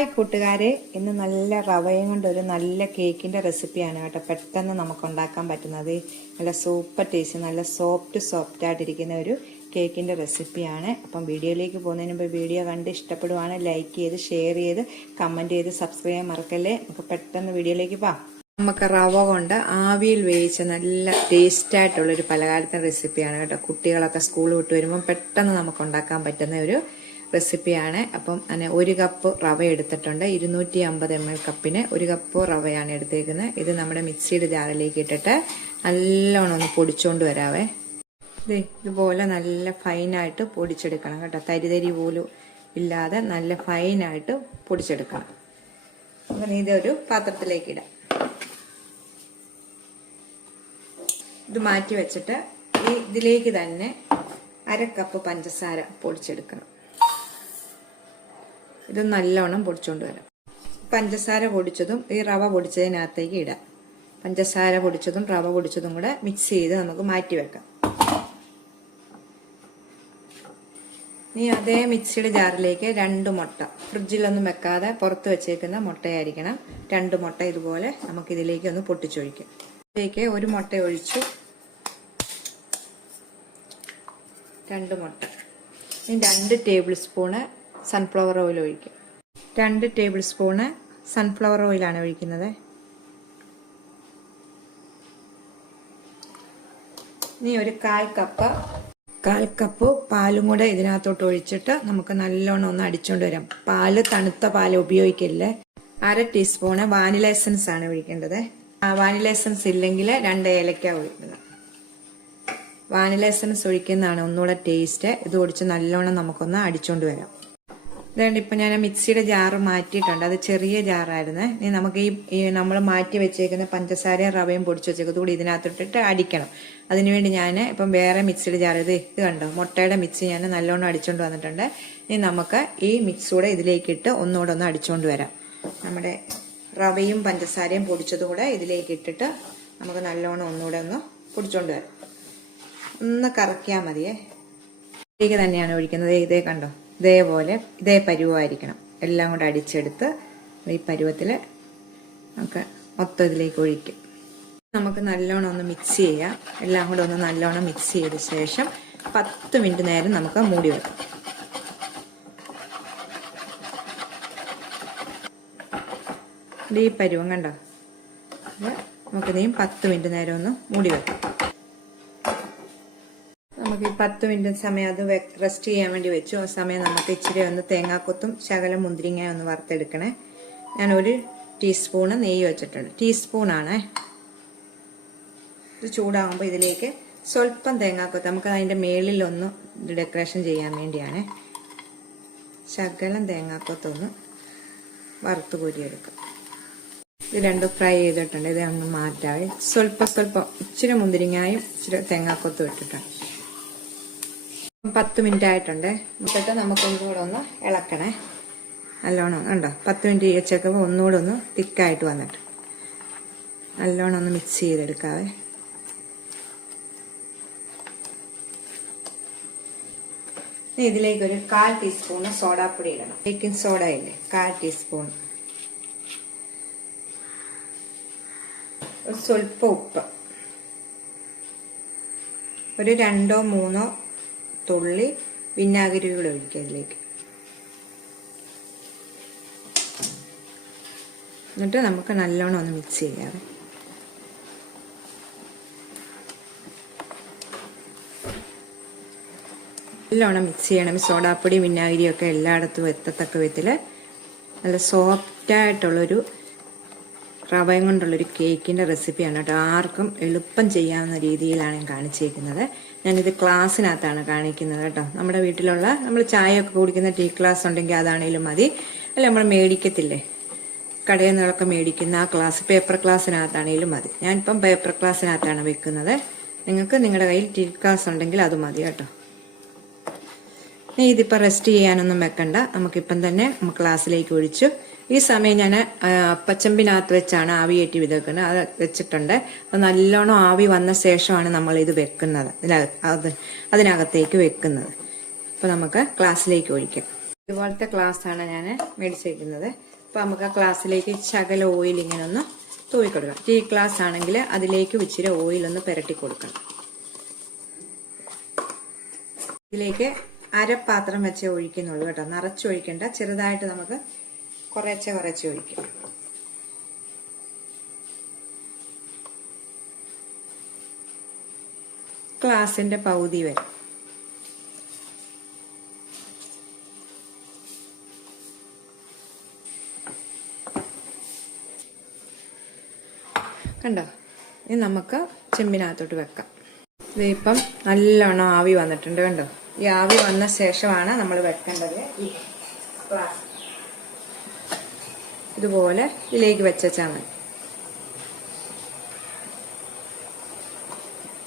Hi കൂട്ടുകാരെ, ഇന്ന് നല്ല റവയും കൊണ്ട് ഒരു നല്ല കേക്കിന്റെ റെസിപ്പിയാണ് കേട്ടോ. പെട്ടെന്ന് നമുക്ക് ഉണ്ടാക്കാൻ പറ്റുന്നത് നല്ല സൂപ്പർ ടേസ്റ്റ്, നല്ല സോഫ്റ്റ് ആയിട്ടിരിക്കുന്ന ഒരു കേക്കിന്റെ റെസിപ്പിയാണ്. അപ്പം വീഡിയോയിലേക്ക് പോകുന്നതിന് മുമ്പ് വീഡിയോ കണ്ട് ഇഷ്ടപ്പെടുവാണ് ലൈക്ക് ചെയ്ത് ഷെയർ ചെയ്ത് കമന്റ് ചെയ്ത് സബ്സ്ക്രൈബ് ചെയ്യാൻ മറക്കല്ലേ. നമുക്ക് പെട്ടെന്ന് വീഡിയോയിലേക്ക് പോകാം. നമുക്ക് റവ കൊണ്ട് ആവിയിൽ വേവിച്ച നല്ല ടേസ്റ്റ് ആയിട്ടുള്ളൊരു പലഹാരത്തിന്റെ റെസിപ്പിയാണ് കേട്ടോ. കുട്ടികളൊക്കെ സ്കൂൾ വിട്ട് വരുമ്പോൾ പെട്ടെന്ന് നമുക്ക് ഉണ്ടാക്കാൻ പറ്റുന്ന ഒരു റെസിപ്പിയാണ്. അപ്പം ഒരു കപ്പ് റവ എടുത്തിട്ടുണ്ട്. 250 ml കപ്പിന് ഒരു കപ്പ് റവയാണ് എടുത്തേക്കുന്നത്. ഇത് നമ്മുടെ മിക്സിയുടെ ജാറിലേക്ക് ഇട്ടിട്ട് നല്ലോണം ഒന്ന് പൊടിച്ചോണ്ട് വരാവേ. ഇതുപോലെ നല്ല ഫൈനായിട്ട് പൊടിച്ചെടുക്കണം കേട്ടോ. തരി പോലും ഇല്ലാതെ നല്ല ഫൈനായിട്ട് പൊടിച്ചെടുക്കണം. അപ്പം ഇതൊരു പാത്രത്തിലേക്ക് ഇടാം. ഇത് മാറ്റി വെച്ചിട്ട് ഇതിലേക്ക് തന്നെ 1/2 കപ്പ് പഞ്ചസാര പൊടിച്ചെടുക്കണം. ഇത് നല്ലോണം പൊടിച്ചുകൊണ്ട് വരാം. പഞ്ചസാര പൊടിച്ചതും ഈ റവ പൊടിച്ചതിനകത്തേക്ക് ഇടാം. പഞ്ചസാര പൊടിച്ചതും റവ പൊടിച്ചതും കൂടെ മിക്സ് ചെയ്ത് നമുക്ക് മാറ്റി വെക്കാം. ഇനി അതേ മിക്സിയുടെ ജാറിലേക്ക് 2 മുട്ട, ഫ്രിഡ്ജിലൊന്നും വെക്കാതെ പുറത്ത് വെച്ചേക്കുന്ന മുട്ടയായിരിക്കണം. 2 മുട്ട ഇതുപോലെ നമുക്ക് ഇതിലേക്ക് ഒന്ന് പൊട്ടിച്ചൊഴിക്കാം. ഇതിലേക്ക് 1 മുട്ട ഒഴിച്ചു, 2 മുട്ട. ഇനി 2 ടേബിൾ സ്പൂണ് സൺഫ്ലവർ ഓയിൽ ഒഴിക്കും. 2 ടേബിൾ സ്പൂണ് സൺഫ്ലവർ ഓയിലാണ് ഒഴിക്കുന്നത്. ഇനി ഒരു 1/4 കപ്പ് പാലും കൂടെ ഇതിനകത്തോട്ട് ഒഴിച്ചിട്ട് നമുക്ക് നല്ലോണം ഒന്ന് അടിച്ചോണ്ട് വരാം. തണുത്ത പാല് ഉപയോഗിക്കില്ലേ. 1/2 ടീസ്പൂണ് വാനില എസൻസ് ആണ് ഒഴിക്കേണ്ടത്. വാനില എസൻസ് ഇല്ലെങ്കിൽ 2 ഏലക്ക ഒഴിക്കുക. വാനില എസൻസ് ഒഴിക്കുന്നതാണ് ഒന്നുകൂടെ ടേസ്റ്റ്. ഇത് ഒഴിച്ച് നല്ലോണം നമുക്കൊന്ന് അടിച്ചോണ്ട് വരാം. ഇതുകൊണ്ട് ഇപ്പൊ ഞാൻ മിക്സിയുടെ ജാറ് മാറ്റിയിട്ടുണ്ട്. അത് ചെറിയ ജാറായിരുന്നു. ഇനി നമുക്ക് ഈ നമ്മൾ മാറ്റി വെച്ചേക്കുന്ന പഞ്ചസാരയും റവയും പൊടിച്ചു വെച്ചേക്കുന്നത് കൂടി ഇതിനകത്തിട്ടിട്ട് അടിക്കണം. അതിനുവേണ്ടി ഞാൻ ഇപ്പം വേറെ മിക്സിയുടെ ജാർ, ഇത് കണ്ടോ, മുട്ടയുടെ മിക്സി ഞാൻ നല്ലോണം അടിച്ചോണ്ട് വന്നിട്ടുണ്ട്. ഇനി നമുക്ക് ഈ മിക്സ് കൂടെ ഇതിലേക്കിട്ട് ഒന്നുകൂടെ ഒന്ന് അടിച്ചോണ്ട് വരാം. നമ്മുടെ റവയും പഞ്ചസാരയും പൊടിച്ചതുകൂടെ ഇതിലേക്ക് ഇട്ടിട്ട് നമുക്ക് നല്ലോണം ഒന്നുകൂടെ ഒന്ന് പൊടിച്ചോണ്ട് വരാം. ഒന്ന് കറക്കിയാൽ മതിയേ. ഇതിലേക്ക് തന്നെയാണ് ഒഴിക്കുന്നത്. ഇതേ കണ്ടോ, ഇതേപോലെ ഇതേ പരുവമായിരിക്കണം. എല്ലാം കൂടെ അടിച്ചെടുത്ത് ഈ പരുവത്തിൽ നമുക്ക് മൊത്തം ഇതിലേക്ക് ഒഴിക്കും. നമുക്ക് നല്ലോണം ഒന്ന് മിക്സ് ചെയ്യാം. എല്ലാം കൂടെ ഒന്ന് നല്ലോണം മിക്സ് ചെയ്ത ശേഷം 10 മിനിറ്റ് നേരം നമുക്ക് മൂടി വെക്കാം. ഈ പരുവം കണ്ടോ, നമുക്കിതേയും 10 മിനിറ്റ് നേരം ഒന്ന് മൂടി വെക്കാം. നമുക്ക് ഈ 10 മിനിറ്റ് സമയം അത് റെസ്റ്റ് ചെയ്യാൻ വേണ്ടി വെച്ചു. ആ സമയം നമുക്ക് ഇച്ചിരി ഒന്ന് തേങ്ങാക്കൊത്തും ശകലം മുന്തിരിങ്ങ ഒന്ന് വറുത്തെടുക്കണേ. ഞാൻ 1 ടീസ്പൂണ് നെയ്യ് വെച്ചിട്ടുണ്ട്. ടീസ്പൂണാണ്. ഇത് ചൂടാകുമ്പോൾ ഇതിലേക്ക് സ്വല്പം തേങ്ങാക്കൊത്ത്, നമുക്ക് അതിൻ്റെ മേളിലൊന്ന് ഡെക്കറേഷൻ ചെയ്യാൻ വേണ്ടിയാണ്. ശകലം തേങ്ങാക്കൊത്തൊന്ന് വറുത്ത് കോരിയെടുക്കാം. ഇത് രണ്ടും ഫ്രൈ ചെയ്തിട്ടുണ്ട്. ഇത് ഒന്ന് മാറ്റാവേ. സ്വല്പം ഇച്ചിരി മുന്തിരിങ്ങായും ഇച്ചിരി തേങ്ങാക്കൊത്തും ഇട്ടിട്ടുണ്ട്. 10 മിനിറ്റ് ആയിട്ടുണ്ട്. എന്നിട്ട് നമുക്കൊന്നുകൂടെ ഒന്ന് ഇളക്കണേ. നല്ലോണം ഉണ്ടോ, 10 മിനിറ്റ് വെച്ചേക്കുമ്പോൾ ഒന്നുകൂടെ ഒന്ന് തിക്കായിട്ട് വന്നിട്ട് നല്ലോണം ഒന്ന് മിക്സ് ചെയ്തെടുക്കാവേ. ഇതിലേക്ക് ഒരു 1/4 ടീസ്പൂണ് സോഡാപ്പൊടി ഇടണം. ബേക്കിംഗ് സോഡ ഇല്ലേ, 1/4 ടീസ്പൂൺ. സ്വല്പം ഉപ്പ്, ഒരു 2-3 തുള്ളി വിനാഗിരി കൂടെ ഒഴിക്കുക ഇതിലേക്ക്. എന്നിട്ട് നമുക്ക് നല്ലോണം ഒന്ന് മിക്സ് ചെയ്യാം. നല്ലോണം മിക്സ് ചെയ്യണം. സോഡാപ്പൊടി വിനാഗിരിയും ഒക്കെ എല്ലായിടത്തും എത്തത്തക്ക വിധത്തിൽ നല്ല സോഫ്റ്റായിട്ടുള്ളൊരു റവയും കൊണ്ടുള്ളൊരു കേക്കിൻ്റെ റെസിപ്പിയാണ് കേട്ടോ. ആർക്കും എളുപ്പം ചെയ്യാവുന്ന രീതിയിലാണ് ഞാൻ കാണിച്ചേക്കുന്നത്. ഞാനിത് ക്ലാസ്സിനകത്താണ് കാണിക്കുന്നത് കേട്ടോ. നമ്മുടെ വീട്ടിലുള്ള നമ്മൾ ചായയൊക്കെ കുടിക്കുന്ന ടീ ഗ്ലാസ് ഉണ്ടെങ്കിൽ അതാണേലും മതി. അല്ല നമ്മൾ മേടിക്കത്തില്ലേ, കടയിൽ നിന്നൊക്കെ മേടിക്കുന്ന ആ ഗ്ലാസ്, പേപ്പർ ഗ്ലാസ്സിനകത്താണേലും മതി. ഞാനിപ്പം പേപ്പർ ഗ്ലാസ്സിനകത്താണ് വെക്കുന്നത്. നിങ്ങൾക്ക് നിങ്ങളുടെ കയ്യിൽ ടീ ഗ്ലാസ് ഉണ്ടെങ്കിൽ അത് മതി കേട്ടോ. ഇതിപ്പോൾ റെസ്റ്റ് ചെയ്യാനൊന്നും വെക്കണ്ട. നമുക്കിപ്പം തന്നെ ക്ലാസ്സിലേക്ക് ഒഴിച്ചു. ഈ സമയം ഞാൻ പച്ചമ്പിനകത്ത് വെച്ചാണ് ആവി കയറ്റി വിതക്കുന്നത്. അത് വെച്ചിട്ടുണ്ട്. അത് നല്ലോണം ആവി വന്ന ശേഷമാണ് നമ്മൾ ഇത് വെക്കുന്നത്, അതിനകത്തേക്ക് വെക്കുന്നത്. അപ്പോൾ നമുക്ക് ക്ലാസ്സിലേക്ക് ഒഴിക്കാം. ഇതുപോലത്തെ ഗ്ലാസ്സാണ് ഞാൻ മേടിച്ചിരിക്കുന്നത്. അപ്പോൾ നമുക്ക് ആ ഗ്ലാസ്സിലേക്ക് ശകല ഓയിൽ ഇങ്ങനെ ഒന്ന് തൂവി കൊടുക്കണം. ടീ ഗ്ലാസ് ആണെങ്കിൽ അതിലേക്ക് ഇച്ചിരി ഓയിലൊന്ന് പുരട്ടി കൊടുക്കണം. ഇതിലേക്ക് അരപ്പാത്രം വെച്ചേ ഒഴിക്കുന്നുള്ളൂ കേട്ടോ, നിറച്ചൊഴിക്കണ്ട, ചെറുതായിട്ട് നമുക്ക് കുറേശ്ശെ ഒഴിക്കാം. ഗ്ലാസിന്റെ പകുതി വരെ. കണ്ടോ? ഇനി നമുക്ക് ചെമ്പിനകത്തോട്ട് വെക്കാം. ഇതിപ്പം നല്ലോണം ആവി വന്നിട്ടുണ്ട്. കണ്ടോ? ഈ ആവി വന്ന ശേഷമാണ് നമ്മൾ വെക്കേണ്ടത്. ഈ ഗ്ലാസ് ഇതുപോലെ ഇതിലേക്ക് വെച്ചാൽ മതി.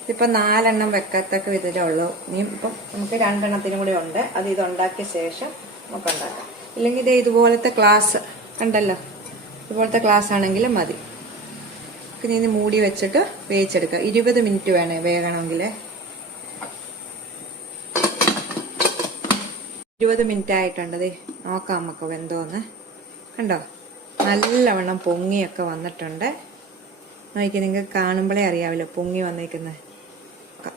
ഇതിപ്പോൾ 4 എണ്ണം വെക്കത്തക്ക വിധമേ ഉള്ളൂ. ഇനിയും ഇപ്പം നമുക്ക് 2 എണ്ണത്തിനും കൂടി ഉണ്ട്. അത് ഇതുണ്ടാക്കിയ ശേഷം നമുക്ക് ഉണ്ടാക്കാം. ഇല്ലെങ്കിൽ ഇത് ഇതുപോലത്തെ ഗ്ലാസ് കണ്ടല്ലോ, ഇതുപോലത്തെ ഗ്ലാസ് ആണെങ്കിലും മതി. ഇനി ഇത് മൂടി വെച്ചിട്ട് വേവിച്ചെടുക്കുക. 20 മിനിറ്റ് വേണേ വേകണമെങ്കിൽ. 20 മിനിറ്റ് ആയിട്ടുണ്ട്. നോക്കാം നമുക്ക് വെന്തോന്ന്. കണ്ടോ? നല്ലവണ്ണം പൊങ്ങിയൊക്കെ വന്നിട്ടുണ്ട്. നോക്കി, നിങ്ങൾക്ക് കാണുമ്പോഴേ അറിയാമല്ലോ പൊങ്ങി വന്നേക്കുന്നത്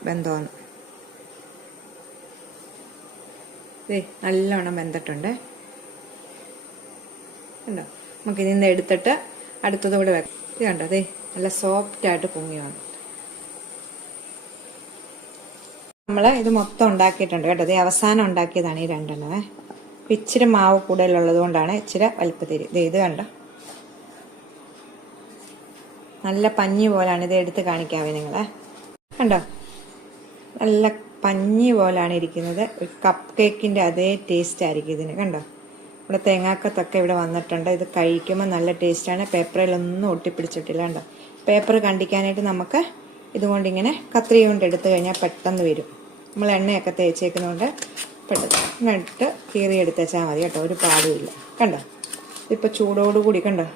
വെന്തോന്ന്. നല്ലവണ്ണം വെന്തിട്ടുണ്ട്. കണ്ടോ? നമുക്ക് ഇതിന്ന് എടുത്തിട്ട് അടുത്തത് കൂടെ വെക്കാം. ഇത് കണ്ടോ? നല്ല സോഫ്റ്റായിട്ട് പൊങ്ങി വന്നു. നമ്മൾ ഇത് മൊത്തം ഉണ്ടാക്കിയിട്ടുണ്ട് കേട്ടോ. അവസാനം ഉണ്ടാക്കിയതാണ് ഈ 2 എണ്ണമേ. ഇച്ചിരി മാവ് കൂടുതലുള്ളത് കൊണ്ടാണ് ഇച്ചിരി വലുപ്പത്തിരി. ഇത് കണ്ടോ? നല്ല പഞ്ഞി പോലാണ്. ഇത് എടുത്ത് കാണിക്കാവേ നിങ്ങളെ. കണ്ടോ? നല്ല പഞ്ഞി പോലാണ് ഇരിക്കുന്നത്. ഒരു കപ്പ് കേക്കിന്റെ അതേ ടേസ്റ്റ് ആയിരിക്കും ഇതിന്. കണ്ടോ? ഇവിടെ തേങ്ങാക്കത്തൊക്കെ ഇവിടെ വന്നിട്ടുണ്ട്. ഇത് കഴിക്കുമ്പോൾ നല്ല ടേസ്റ്റാണ്. പേപ്പറിലൊന്നും ഒട്ടിപ്പിടിച്ചിട്ടില്ല. കണ്ടോ? പേപ്പർ കണ്ടിക്കാനായിട്ട് നമുക്ക് ഇതുകൊണ്ട് ഇങ്ങനെ കത്രിക കൊണ്ട് എടുത്തു കഴിഞ്ഞാൽ പെട്ടെന്ന് വരും. നമ്മൾ എണ്ണയൊക്കെ തേച്ചേക്കുന്നതുകൊണ്ട് പെട്ടെന്ന് ഇങ്ങോട്ട് കീറിയെടുത്ത് വെച്ചാൽ മതി കേട്ടോ, ഒരു പാടുമില്ല. കണ്ടോ? ഇതിപ്പോൾ ചൂടോടുകൂടി കണ്ടോ?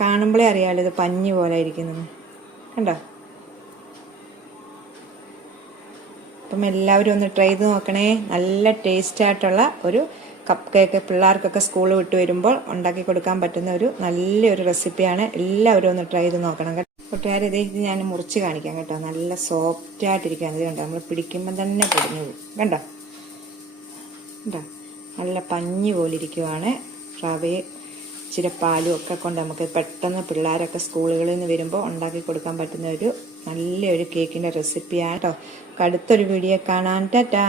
കാണുമ്പോഴേ അറിയാമല്ലോ ഇത് പഞ്ഞി പോലെ ഇരിക്കുന്നത്. കണ്ടോ? അപ്പം എല്ലാവരും ഒന്ന് ട്രൈ ചെയ്ത് നോക്കണേ. നല്ല ടേസ്റ്റായിട്ടുള്ള ഒരു കപ്പ് കേക്ക് പിള്ളേർക്കൊക്കെ സ്കൂൾ വിട്ട് വരുമ്പോൾ ഉണ്ടാക്കി കൊടുക്കാൻ പറ്റുന്ന ഒരു നല്ലൊരു റെസിപ്പിയാണ്. എല്ലാവരും ഒന്ന് ട്രൈ ചെയ്ത് നോക്കണം കേട്ടോ. കൂട്ടുകാരെ, ഇത് ഞാൻ മുറിച്ച് കാണിക്കാം കേട്ടോ. നല്ല സോഫ്റ്റായിട്ടിരിക്കുകയാണ്. ഇത് കണ്ടോ? നമ്മൾ പിടിക്കുമ്പോൾ തന്നെ പൊടിഞ്ഞു പോകും. കണ്ടോ? കണ്ടോ? നല്ല പഞ്ഞി പോലെ ഇരിക്കുവാണ്. റവയും ഇച്ചിരി പാലും ഒക്കെ കൊണ്ട് നമുക്ക് പെട്ടെന്ന് പിള്ളേരൊക്കെ സ്കൂളുകളിൽ നിന്ന് വരുമ്പോൾ ഉണ്ടാക്കി കൊടുക്കാൻ പറ്റുന്ന ഒരു നല്ലൊരു കേക്കിൻ്റെ റെസിപ്പിയാണ് കേട്ടോ. അടുത്തൊരു വീഡിയോ കാണാൻ. ടാറ്റാ.